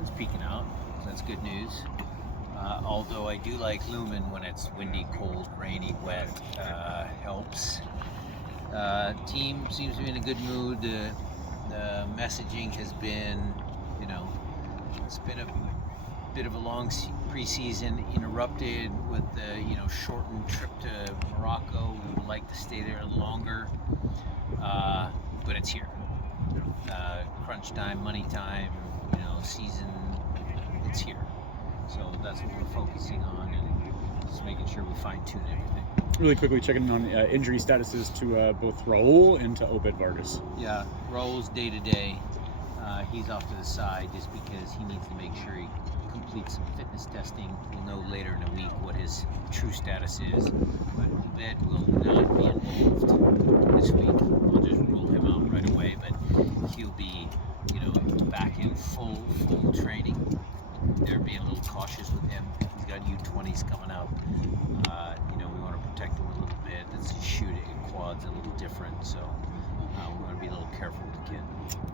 sun's peeking out, so that's good news. Although I do like Lumen when it's windy, cold, rainy, wet. Helps. Team seems to be in a good mood. The messaging has been, it's been a bit of a long preseason, interrupted with the shortened trip to Morocco. We would like to stay there longer, but it's here. Crunch time, money time, season, it's here. So that's what we're focusing on, and just making sure we fine tune everything. Really quickly checking on injury statuses to both Raúl and to Obed Vargas. Yeah, Raúl's day to day. He's off to the side just because he needs to make sure he completes some fitness testing. We'll know later in the week what his true status is. But Obed will not be involved this week. I'll just rule him out right away. But he'll be, back in full training. They're being a little cautious with him. He's got U20s coming up. We want to protect him a little bit. It's shooting quads a little different, so we want to be a little careful with the kid.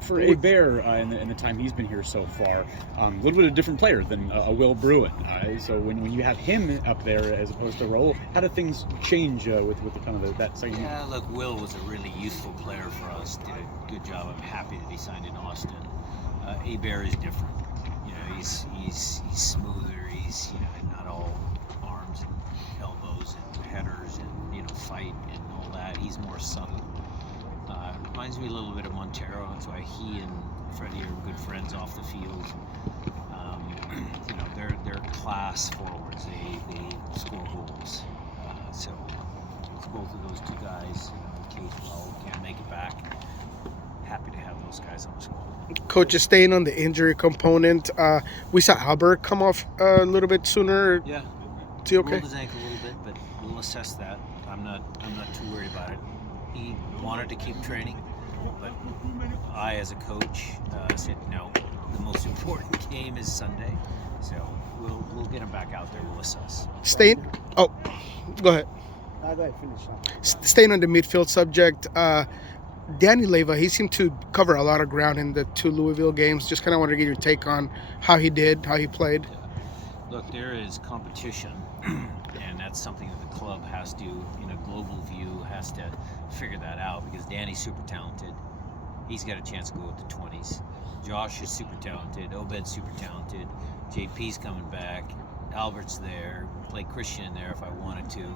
For Obed, in the time he's been here so far, a little bit of a different player than a Will Bruin. So when you have him up there as opposed to Raúl, how do things change with the kind of that second year? Yeah, look, Will was a really useful player for us. Did a good job. I'm happy that he signed in Austin. Obed is different. He's smoother. He's not all arms and elbows and headers and fight and all that. He's more subtle. Reminds me a little bit of Montero. That's why he and Freddie are good friends off the field. They're class forwards. They score goals. So with both of those two guys, in case Raúl can't make it back, happy to have those guys on the squad. Coach, just staying on the injury component, we saw Albert come off a little bit sooner. Yeah. Is he okay? Rolled his ankle a little bit, but we'll assess that. I'm not too worried about it. He wanted to keep training, but I, as a coach, said no. The most important game is Sunday, so we'll get him back out there. We'll assess. Oh, go ahead. Go ahead, finish up. Staying on the midfield subject, Danny Leyva, he seemed to cover a lot of ground in the two Louisville games. Just kind of wanted to get your take on how he played. Look, there is competition, and that's something that the club has to, in a global view, has to figure that out, because Danny's super talented. He's got a chance to go with the 20s. Josh is super talented. Obed's super talented. JP's coming back. Albert's there. Play Christian there if I wanted to.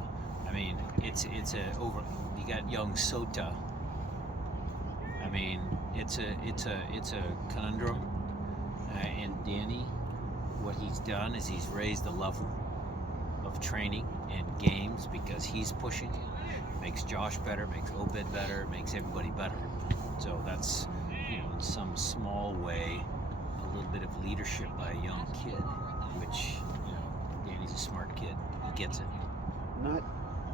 I mean, it's you got young Sota. I mean, it's a conundrum. And Danny, what he's done is he's raised the level of training and games because he's pushing. Makes Josh better, makes Obed better, makes everybody better. So that's, in some small way, a little bit of leadership by a young kid, which, Danny's a smart kid. He gets it.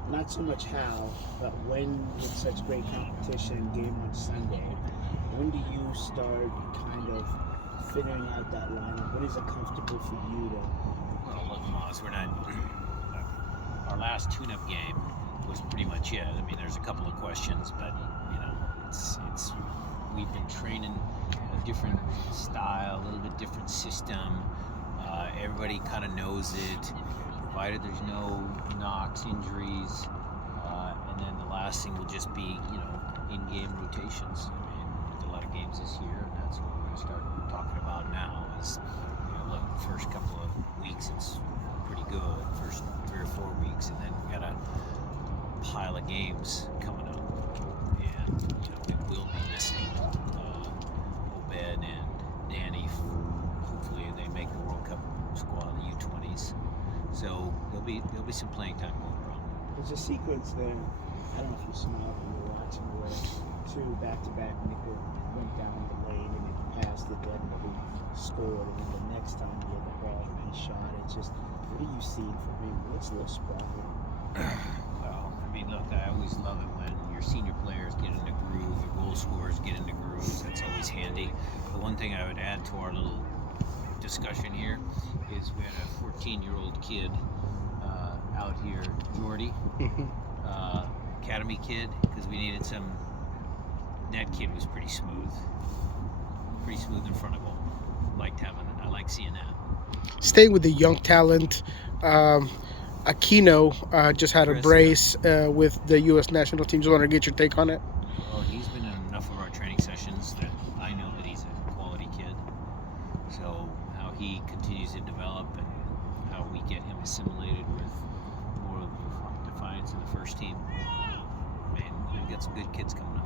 Not so much how, but when, with such great competition, game on Sunday, when do you start kind of figuring out that lineup? What is it comfortable for you to? Well, look, Moz, we're not. Our last tune-up game was pretty much it. I mean, there's a couple of questions, but it's we've been training a different style, a little bit different system. Everybody kind of knows it, provided there's no knocks, injuries, and then the last thing will just be, in-game rotations. I mean, there's a lot of games this year, and that's what we're going to start talking about now. Is look, the first couple of weeks it's pretty good, first 3 or 4 weeks, and then we got a pile of games coming up, and we will be missing Obed and Danny. Hopefully, they make the World Cup squad, the U20s. So there'll be some playing time going around. There's a sequence there. I don't know if you saw it when you were watching, where two back-to-back Nicker went down the lane and it passed the dead and he scored, and then the next time he had the ball and he shot. It's just, what are you seeing from him? What's a little sprout? Well, I mean, look, I always love it when your senior players get in the groove, your goal scorers get in the grooves. That's always handy. The one thing I would add to our little discussion here is we had a 14-year-old kid out here, Jordy, academy kid, because we needed some. That kid was pretty smooth in front of goal. I like staying with the young talent, Aquino just had a Chris, brace with the U.S. national team. Just want to get your take on it. Well, he's been in enough of our training sessions that I know that he's a quality kid. So how he continues to develop and how we get him assimilated with more of the defiance in the first team. I mean, we've got some good kids coming up.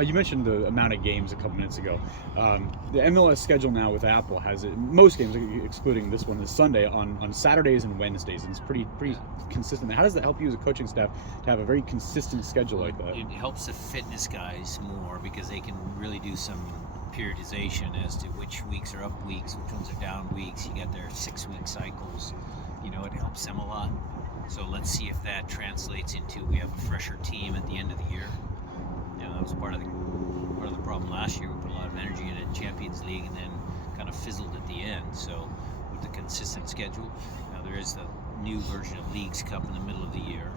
You mentioned the amount of games a couple minutes ago. The MLS schedule now with Apple has most games, excluding this one, is Sunday on Saturdays and Wednesdays, and it's pretty consistent. How does that help you as a coaching staff to have a very consistent schedule like that? It helps the fitness guys more because they can really do some periodization as to which weeks are up weeks, which ones are down weeks. You got their 6-week cycles. You know, it helps them a lot. So let's see if that translates into we have a fresher team at the end of the year. You know, that was part of the problem last year. We put a lot of energy in it in Champions League and then kind of fizzled at the end. So with the consistent schedule, now there is the new version of Leagues Cup in the middle of the year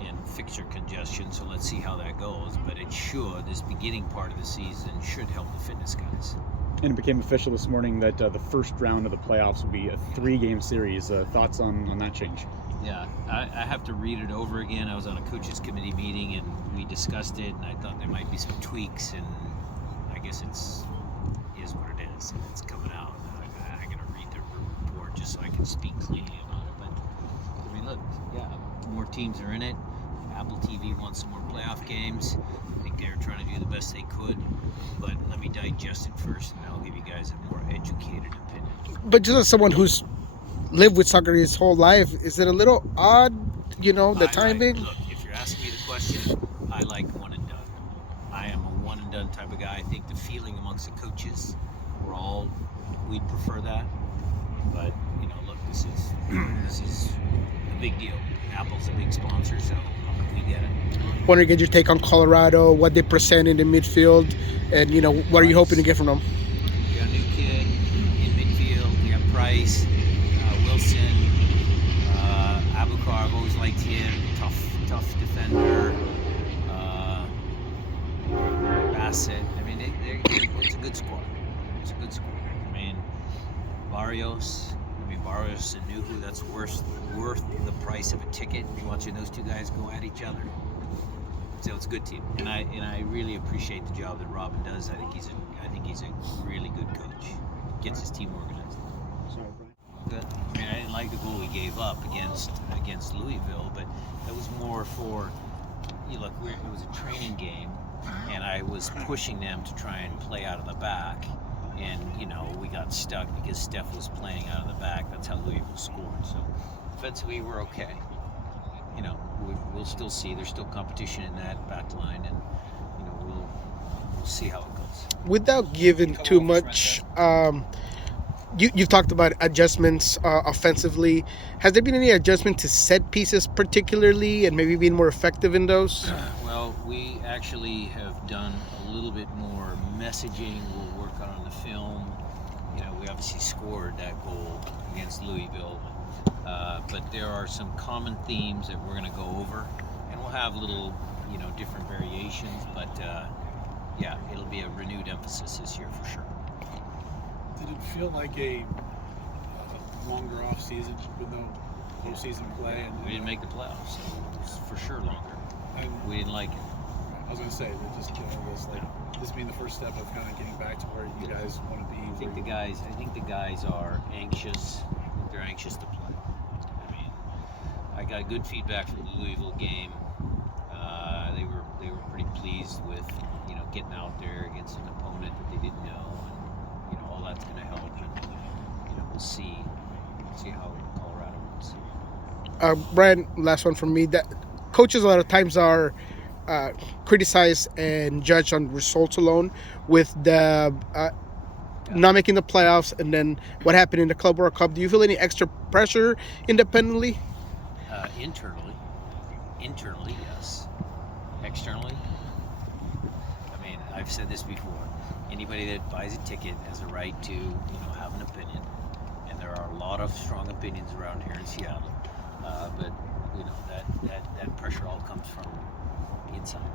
and fixture congestion. So let's see how that goes. But it should, this beginning part of the season should help the fitness guys. And it became official this morning that the first round of the playoffs will be a 3-game series. Thoughts on that change? Yeah, I have to read it over again. I was on a coaches committee meeting and we discussed it, and I thought there might be some tweaks, and I guess it is what it is, and it's coming out. I got to read the report just so I can speak cleanly about it. But I mean, look, yeah, more teams are in it. Apple TV wants some more playoff games. I think they're trying to do the best they could, but let me digest it first, and I'll give you guys a more educated opinion. But just as someone who's lived with soccer his whole life, is it a little odd, the timing? Look, if you're asking me the question, I like one and done. I am a one and done type of guy. I think the feeling amongst the coaches, we'd prefer that. But look, this is a big deal. Apple's a big sponsor, so we get it. Want to get your take on Colorado, what they present in the midfield, and what are you hoping to get from them? We got a new kid in midfield. We got Price. Wilson, Abukar, I've always liked him. Tough defender. Bassett. I mean, it's a good squad. It's a good squad. I mean, Barrios and Nuhu, that's worth the price of a ticket. You're watching those two guys go at each other. So it's a good team, and I really appreciate the job that Robin does. I think he's a really good coach. Gets his team organized. Sorry, Brian. I mean, I didn't like the goal we gave up against Louisville, but that was more for, look, it was a training game, and I was pushing them to try and play out of the back, and we got stuck because Steph was playing out of the back. That's how Louisville scored. So offensively, we're okay. We'll still see. There's still competition in that back line, and we'll see how it goes. Without giving too much. You've talked about adjustments offensively. Has there been any adjustment to set pieces particularly, and maybe being more effective in those? Well, we actually have done a little bit more messaging. We'll work on the film. We obviously scored that goal against Louisville, but there are some common themes that we're going to go over, and we'll have little, different variations. But yeah, it'll be a renewed emphasis this year for sure. Did it feel like a longer off season with no postseason play? And We didn't make the playoffs, so it was for sure longer. We didn't like it. I was going to say, this being the first step of kind of getting back to where you guys want to be. I think the guys are anxious. They're anxious to play. I mean, I got good feedback from the Louisville game. They were pretty pleased with getting out there against an opponent that they didn't know. All that's going to help, and we'll see how Colorado goes. Brian, last one from me. That coaches a lot of times are criticized and judged on results alone, with the not making the playoffs, and then what happened in the Club World Cup. Do you feel any extra pressure independently? Internally, yes. Externally, I mean, I've said this before. Anybody that buys a ticket has a right to, have an opinion, and there are a lot of strong opinions around here in Seattle. But that pressure all comes from inside.